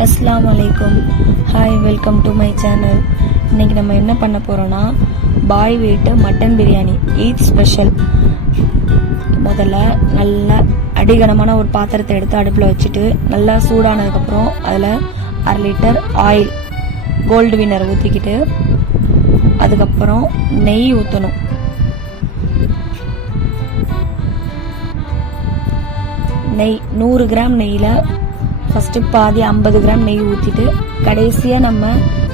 அஸ்ஸலாமு அலைக்கும். Hi, welcome to my channel. இன்றைக்கி நம்ம என்ன பண்ண போகிறோன்னா பாய் வீட்டு மட்டன் பிரியாணி ஈத் ஸ்பெஷல். முதல்ல நல்லா அடிகனமான ஒரு பாத்திரத்தை எடுத்து அடுப்பில் வச்சுட்டு நல்லா சூடானதுக்கப்புறம் அதில் 1/2 லிட்டர் ஆயில் கோல்டு வின்னர் ஊற்றிக்கிட்டு அதுக்கப்புறம் நெய் ஊற்றணும். நெய் 100 கிராம் நெய்யில் ஃபஸ்ட்டு பாதி 50 கிராம் நெய் ஊற்றிட்டு கடைசியாக நம்ம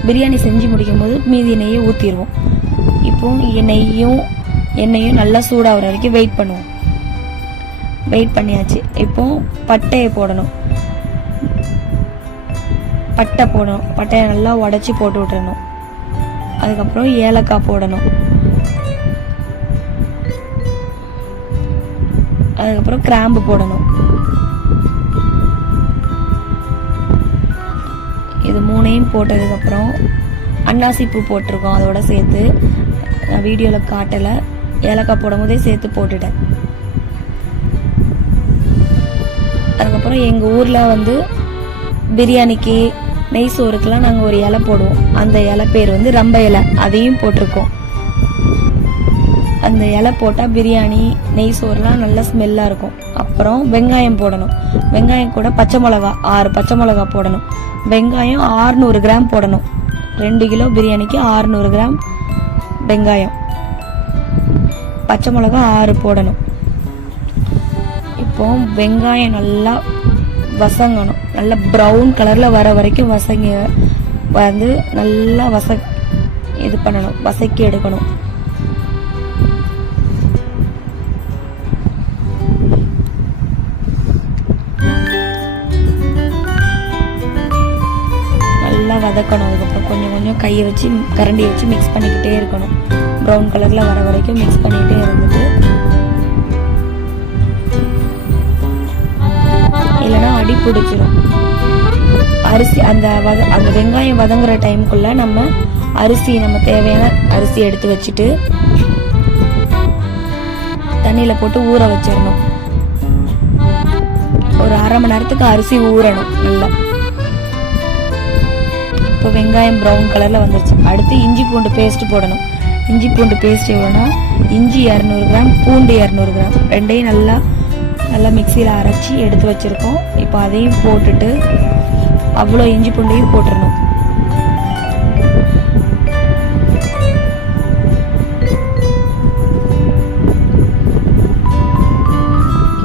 பிரியாணி செஞ்சு முடிக்கும் போது மீதி நெய்யை ஊற்றிடுவோம். இப்போ நெய்யும் எண்ணெயும் நல்லா சூடாகிற வரைக்கும் வெயிட் பண்ணுவோம். வெயிட் பண்ணியாச்சு. இப்போ பட்டையை போடணும். பட்டையை நல்லா உடச்சி போட்டு விட்டுறணும். அதுக்கப்புறம் ஏலக்காய் போடணும். அதுக்கப்புறம் கிராம்பு போடணும். இது மூணையும் போட்டதுக்கப்புறம் அன்னாசி பூ போட்டிருக்கோம். அதோட சேர்த்து நான் வீடியோவில் காட்டலை, ஏலக்காய் போடும் போதே சேர்த்து போட்டுட்டேன். அதுக்கப்புறம் எங்கள் ஊரில் பிரியாணிக்கு நெய் சோறுக்கெல்லாம் நாங்கள் ஒரு இலை போடுவோம். அந்த இலை பேர் ரம்ப இலை. அதையும் போட்டிருக்கோம். அந்த இலை போட்டால் பிரியாணி நெய் சோறுலாம் நல்லா ஸ்மெல்லாக இருக்கும். அப்புறம் வெங்காயம் போடணும். வெங்காயம் கூட பச்சை மிளகா 6 பச்சை மிளகா போடணும். வெங்காயம் 600 கிராம் போடணும். 2 கிலோ பிரியாணிக்கு 600 கிராம் வெங்காயம். பச்சை மிளகா 6 போடணும். இப்போ வெங்காயம் நல்லா வசங்கணும். நல்லா ப்ரௌன் கலரில் வர வரைக்கும் நல்லா இது பண்ணணும், வசக்கி எடுக்கணும். நல்லா வதக்கணும். அதுக்கப்புறம் கொஞ்சம் கொஞ்சம் கையை வச்சு கரண்டியை வச்சு மிக்ஸ் பண்ணிக்கிட்டே இருக்கணும். ப்ரௌன் கலரில் வர வரைக்கும் மிக்ஸ் பண்ணிக்கிட்டே இருந்துட்டு, இல்லைன்னா அடி பிடிச்சிரும் அரிசி. அந்த வெங்காயம் வதங்குற டைமுக்குள்ள நம்ம தேவையான அரிசி எடுத்து வச்சுட்டு தண்ணியில் போட்டு ஊற வச்சிடணும். ஒரு 1/2 மணி நேரத்துக்கு அரிசி ஊறணும் நல்லா. இப்போ வெங்காயம் ப்ரௌன் கலரில் வந்துருச்சு. அடுத்து இஞ்சி பூண்டு பேஸ்ட் போடணும். இஞ்சி பூண்டு பேஸ்ட் எவ்வளோனா, இஞ்சி 200 கிராம், பூண்டு 200 கிராம், ரெண்டையும் நல்லா மிக்சியில் அரைச்சி எடுத்து வச்சுருக்கோம். இப்போ அதையும் போட்டுட்டு அவ்வளோ இஞ்சி பூண்டையும் போட்டுடணும்.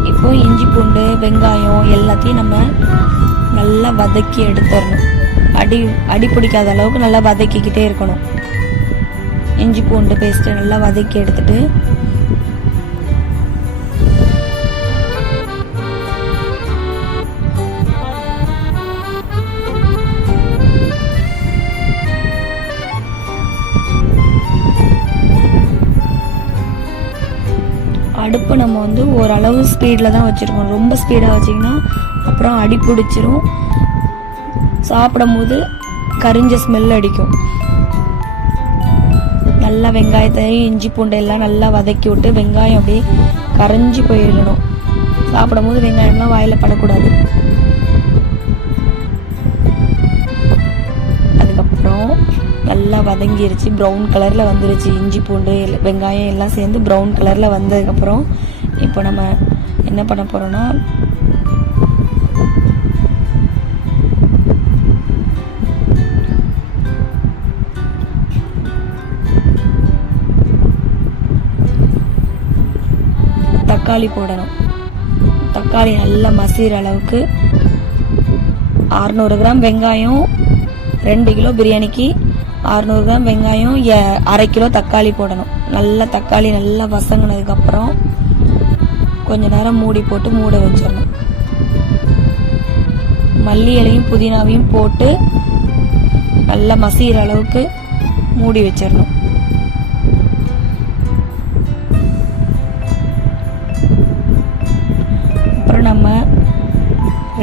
இப்போ இஞ்சி பூண்டு வெங்காயம் எல்லாத்தையும் நம்ம நல்லா வதக்கி எடுத்துடணும். அடி பிடிக்காத அளவுக்கு நல்லா வதக்கிக்கிட்டே இருக்கணும். இஞ்சி பூண்டு பேஸ்ட்டு நல்லா வதக்கி எடுத்துட்டு அடுப்பு நம்ம ஓரளவு ஸ்பீடில் தான் வச்சுருக்கோம். ரொம்ப ஸ்பீடாக வச்சிங்கன்னா அப்புறம் அடி பிடிச்சிரும். சாப்பிடும் போது கரிஞ்ச ஸ்மெல் அடிக்கும். நல்லா வெங்காயத்தையும் இஞ்சி பூண்டை எல்லாம் நல்லா வதக்கி விட்டு வெங்காயம் அப்படியே கரைஞ்சி போயிடணும். சாப்பிடும் போது வெங்காயம்லாம் வாயில் படக்கூடாது. அதுக்கப்புறம் நல்லா வதங்கிருச்சு, ப்ரௌன் கலரில் வந்துருச்சு. இஞ்சி பூண்டு வெங்காயம் எல்லாம் சேர்ந்து ப்ரௌன் கலரில் வந்ததுக்கப்புறம் இப்போ நம்ம என்ன பண்ண போகிறோன்னா, தக்காளி போடணும். தக்காளி நல்லா மசிகிற அளவுக்கு 600 கிராம் வெங்காயம், 2 கிலோ பிரியாணிக்கு 600 கிராம் வெங்காயம், 1/2 கிலோ தக்காளி போடணும். நல்லா தக்காளி நல்லா வசங்கினதுக்கப்புறம் கொஞ்ச நேரம் மூடி போட்டு மூட வச்சிடணும். மல்லி இலையும் புதினாவையும் போட்டு நல்லா மசிகிற அளவுக்கு மூடி வச்சிடணும். அப்புறம் நம்ம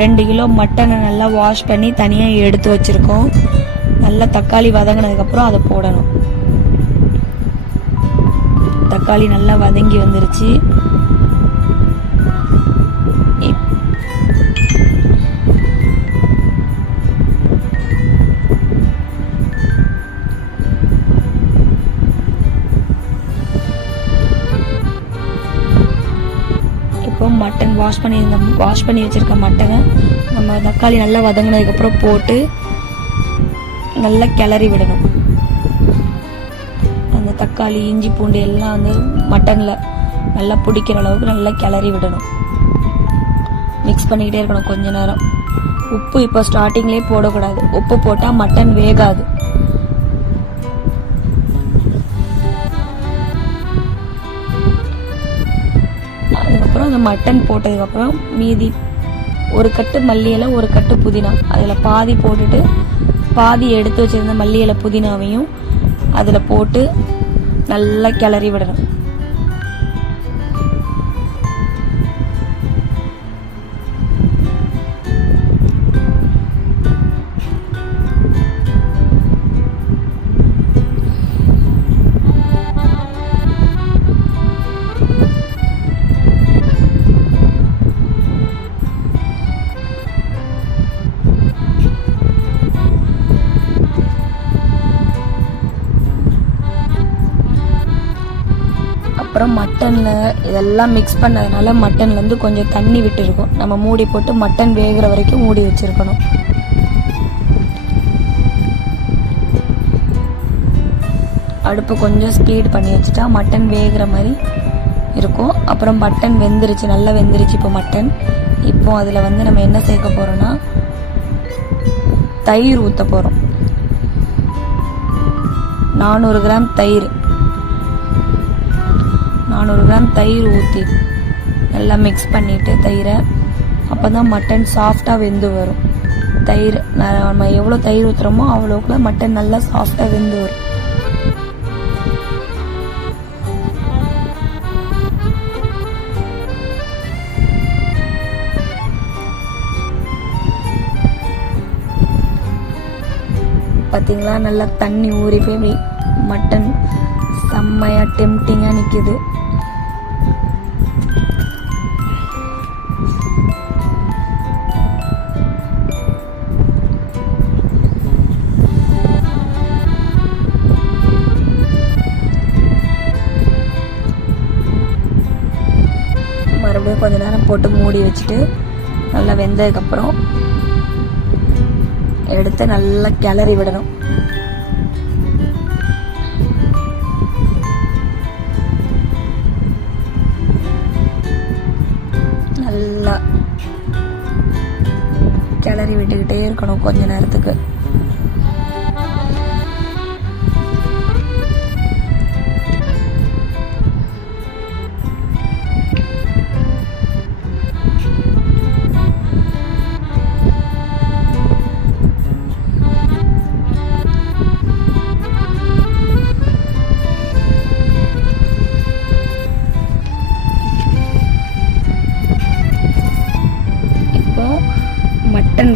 2 கிலோ மட்டனை நல்லா வாஷ் பண்ணி தனியாக எடுத்து வச்சுருக்கோம். நல்லா தக்காளி வதங்கினதுக்கப்புறம் அதை போடணும். தக்காளி நல்லா வதங்கி வந்துருச்சு. வாஷ் பண்ணி வச்சுருக்க மட்டனை நம்ம தக்காளி நல்லா வதங்கினதுக்கப்புறம் போட்டு நல்லா கிளறி விடணும். அந்த தக்காளி இஞ்சி பூண்டு எல்லாம் வந்து மட்டனில் நல்லா பிடிக்கிற அளவுக்கு நல்லா கிளறி விடணும். மிக்ஸ் பண்ணிக்கிட்டே இருக்கணும் கொஞ்ச நேரம். உப்பு இப்போ ஸ்டார்டிங்லேயே போடக்கூடாது, உப்பு போட்டால் மட்டன் வேகாது. அதுக்கப்புறம் அந்த மட்டன் போட்டதுக்கப்புறம் மீதி ஒரு கட்டு மல்லி இலை, ஒரு கட்டு புதினா, அதில் பாதி போட்டுட்டு பாதி எடுத்து வச்சிருந்த மல்லி இலை புதினாவையும் அதில் போட்டு நல்லா கிளறி விடணும். அப்புறம் மட்டனில் இதெல்லாம் மிக்ஸ் பண்ணதுனால மட்டன்லேருந்து கொஞ்சம் தண்ணி விட்டுருக்கும். நம்ம மூடி போட்டு மட்டன் வேகிற வரைக்கும் மூடி வச்சுருக்கணும். அடுப்பு கொஞ்சம் ஸ்பீட் பண்ணி வச்சுட்டா மட்டன் வேகிற மாதிரி இருக்கும். அப்புறம் மட்டன் வெந்துருச்சு, நல்லா வெந்துருச்சு இப்போ மட்டன். இப்போ அதில் வந்து நம்ம என்ன சேர்க்க போகிறோன்னா தயிர் ஊற்ற போகிறோம். 400 கிராம் தயிர், 400 கிராம் தயிர் ஊற்றி நல்லா மிக்ஸ் பண்ணிவிட்டு தயிரை, அப்போ தான் மட்டன் சாஃப்டாக வெந்து வரும். தயிர் நம்ம எவ்வளோ தயிர் ஊற்றுறோமோ அவ்வளோக்குள்ள மட்டன் நல்லா சாஃப்டாக வெந்து வரும். பார்த்தீங்களா, நல்லா தண்ணி ஊறி போய் மட்டன் செம்மையாக டெம்டிங்காக நிற்கிது. மறுபடியும் கொஞ்ச நேரம் போட்டு மூடி வச்சுட்டு நல்லா வெந்ததுக்கப்புறம் எடுத்து நல்லா கிளறி விடணும். நல்லா கிளறி விட்டுக்கிட்டே இருக்கணும் கொஞ்ச நேரத்துக்கு. மட்டன்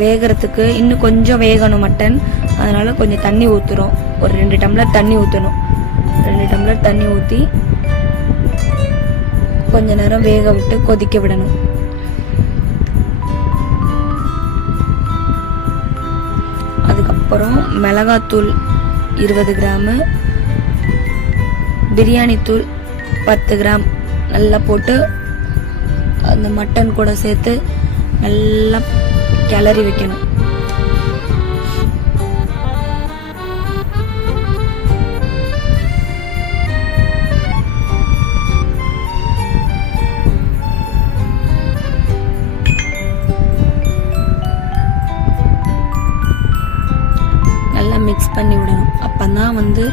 வேகிறதுக்கு இன்னும் கொஞ்சம் வேகணும் மட்டன், அதனால கொஞ்சம் தண்ணி ஊற்றுறோம். ஒரு 2 டம்ளர் தண்ணி ஊற்றணும். 2 டம்ளர் தண்ணி ஊற்றி கொஞ்ச நேரம் வேக விட்டு கொதிக்க விடணும். அதுக்கப்புறம் மிளகாத்தூள் 20 கிராமு, பிரியாணி தூள் 10 கிராம் நல்லா போட்டு அந்த மட்டன் கூட சேர்த்து நல்லா கிளறி வைக்கணும். நல்லா மிக்ஸ் பண்ணி விடணும். அப்பதான் வந்து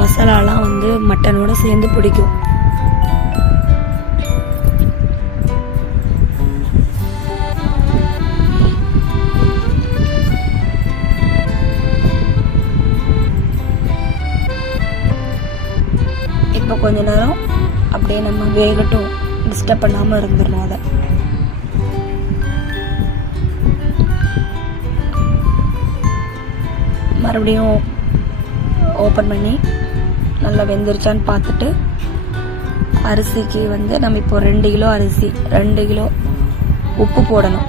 மசாலாலாம் வந்து மட்டனோட சேர்ந்து பிடிக்கும். இப்போ கொஞ்ச நேரம் அப்படியே நம்ம வேகட்டும், டிஸ்டர்ப் பண்ணாமல் இருந்துடணும். அதை மறுபடியும் ஓப்பன் பண்ணி நல்லா வெந்துருச்சான்னு பார்த்துட்டு அரிசிக்கு வந்து நம்ம இப்போ 2 கிலோ அரிசி, 2 கிலோ உப்பு போடணும்.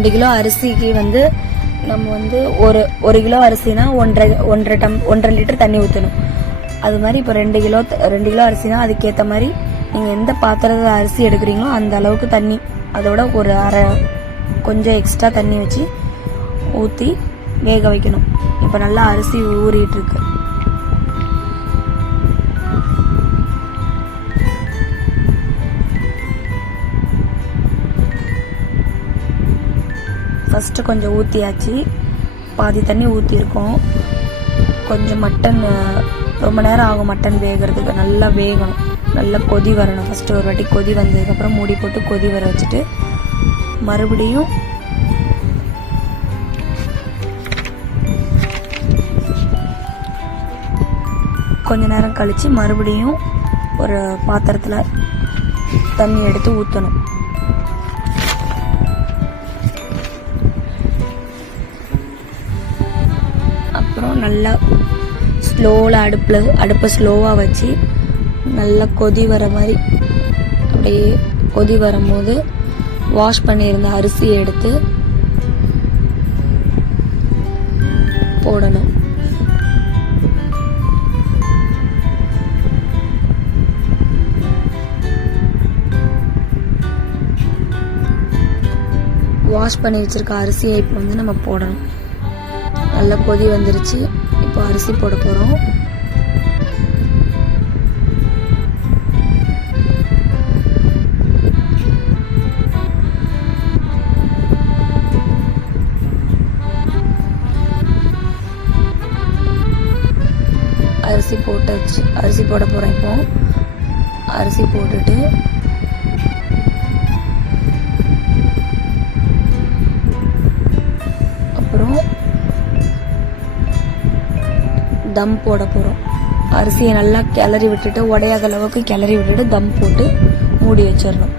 2 கிலோ அரிசிக்கு வந்து நம்ம வந்து ஒரு கிலோ அரிசினா 1.5 லிட்டர் தண்ணி ஊற்றணும். அது மாதிரி இப்போ 2 கிலோ அரிசினா அதுக்கேற்ற மாதிரி நீங்கள் எந்த பாத்திரத்தில் அரிசி எடுக்கிறீங்களோ அந்த அளவுக்கு தண்ணி, அதோட ஒரு கொஞ்சம் எக்ஸ்ட்ரா தண்ணி வச்சு ஊற்றி வேக வைக்கணும். இப்போ நல்லா அரிசி ஊறிட்டு இருக்கு. ஃபஸ்ட்டு கொஞ்சம் ஊற்றியாச்சு, பாதி தண்ணி ஊற்றிருக்கோம். கொஞ்சம் மட்டன் ரொம்ப நேரம் ஆகும் மட்டன் வேகிறதுக்கு. நல்லா வேகணும், நல்லா கொதி வரணும். ஃபஸ்ட்டு ஒரு வாட்டி கொதி வந்ததுக்கப்புறம் மூடி போட்டு கொதி வர வச்சுட்டு மறுபடியும் கொஞ்ச நேரம் கழித்து மறுபடியும் ஒரு பாத்திரத்தில் தண்ணி எடுத்து ஊற்றணும். அப்புறம் நல்லா ஸ்லோவில் அடுப்பை ஸ்லோவாக வச்சு நல்லா கொதி வர மாதிரி அப்படியே கொதி வரும்போது வாஷ் பண்ணியிருந்த அரிசியை எடுத்து போடணும். வாஷ் பண்ணி வச்சிருக்க அரிசியை இப்போ வந்து நம்ம போடணும். நல்லா கொதி வந்துருச்சு, இப்போ அரிசி போட போகிறோம். அரிசி போட்டாச்சு, அரிசி போட போகிறேன். இப்போ அரிசி போட்டுட்டு அப்புறம் தம் போட போகிறோம். அரிசியை நல்லா கிளறி விட்டுட்டு உடையாத அளவுக்கு கிளறி விட்டுட்டு தம் போட்டு மூடி வச்சிடணும்.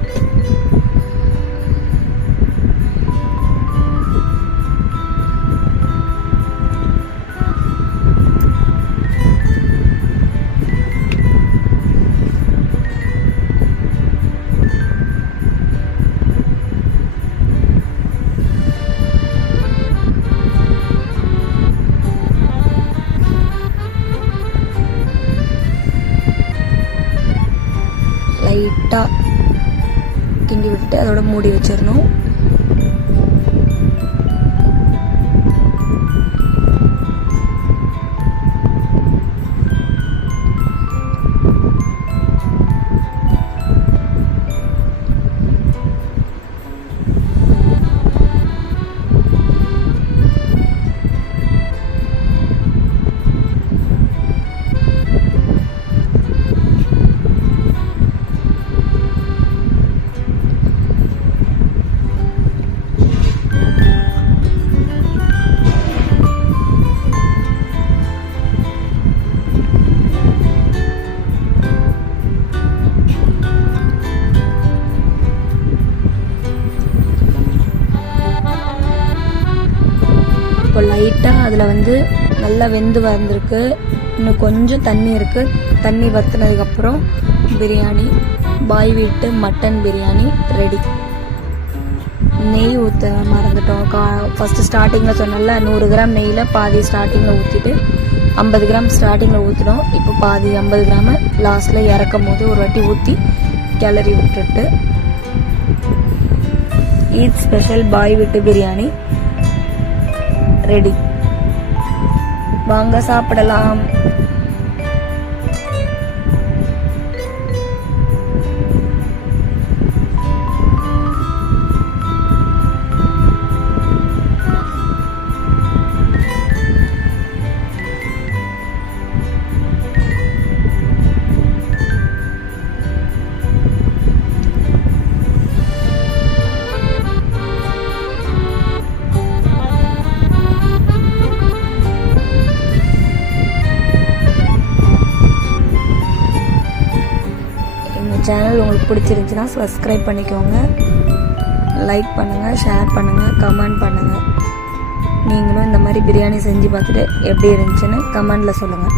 லைட்டாக கிண்டி விட்டுட்டு அதோட மூடி வச்சிடணும். இப்போ லைட்டாக அதில் வந்து நல்லா வெந்து வந்திருக்கு. இன்னும் கொஞ்சம் தண்ணி இருக்குது. தண்ணி வற்றினதுக்கப்புறம் பிரியாணி, பாய் வீட்டு மட்டன் பிரியாணி ரெடி. நெய் ஊற்ற மறந்துட்டோம். ஃபஸ்ட்டு ஸ்டார்டிங்கில் சொன்னால 100 கிராம் நெய்யில் பாதி ஸ்டார்டிங்கில் ஊற்றிட்டு 50 கிராம் ஸ்டார்டிங்கில் ஊற்றினோம். இப்போ பாதி 50 கிராமு லாஸ்ட்டில் இறக்கும் போது ஒரு வாட்டி ஊற்றி கிளறி விட்டுட்டு ஈத் ஸ்பெஷல் பாய் வீட்டு பிரியாணி ரெடி. வாங்க சாப்பிடலாம். சேனல் உங்களுக்கு பிடிச்சிருந்துச்சுன்னா சப்ஸ்கிரைப் பண்ணிக்கோங்க, லைக் பண்ணுங்கள், ஷேர் பண்ணுங்கள், கமெண்ட் பண்ணுங்கள். நீங்களும் இந்த மாதிரி பிரியாணி செஞ்சு பார்த்துட்டு எப்படி இருந்துச்சுன்னு கமெண்டில் சொல்லுங்கள்.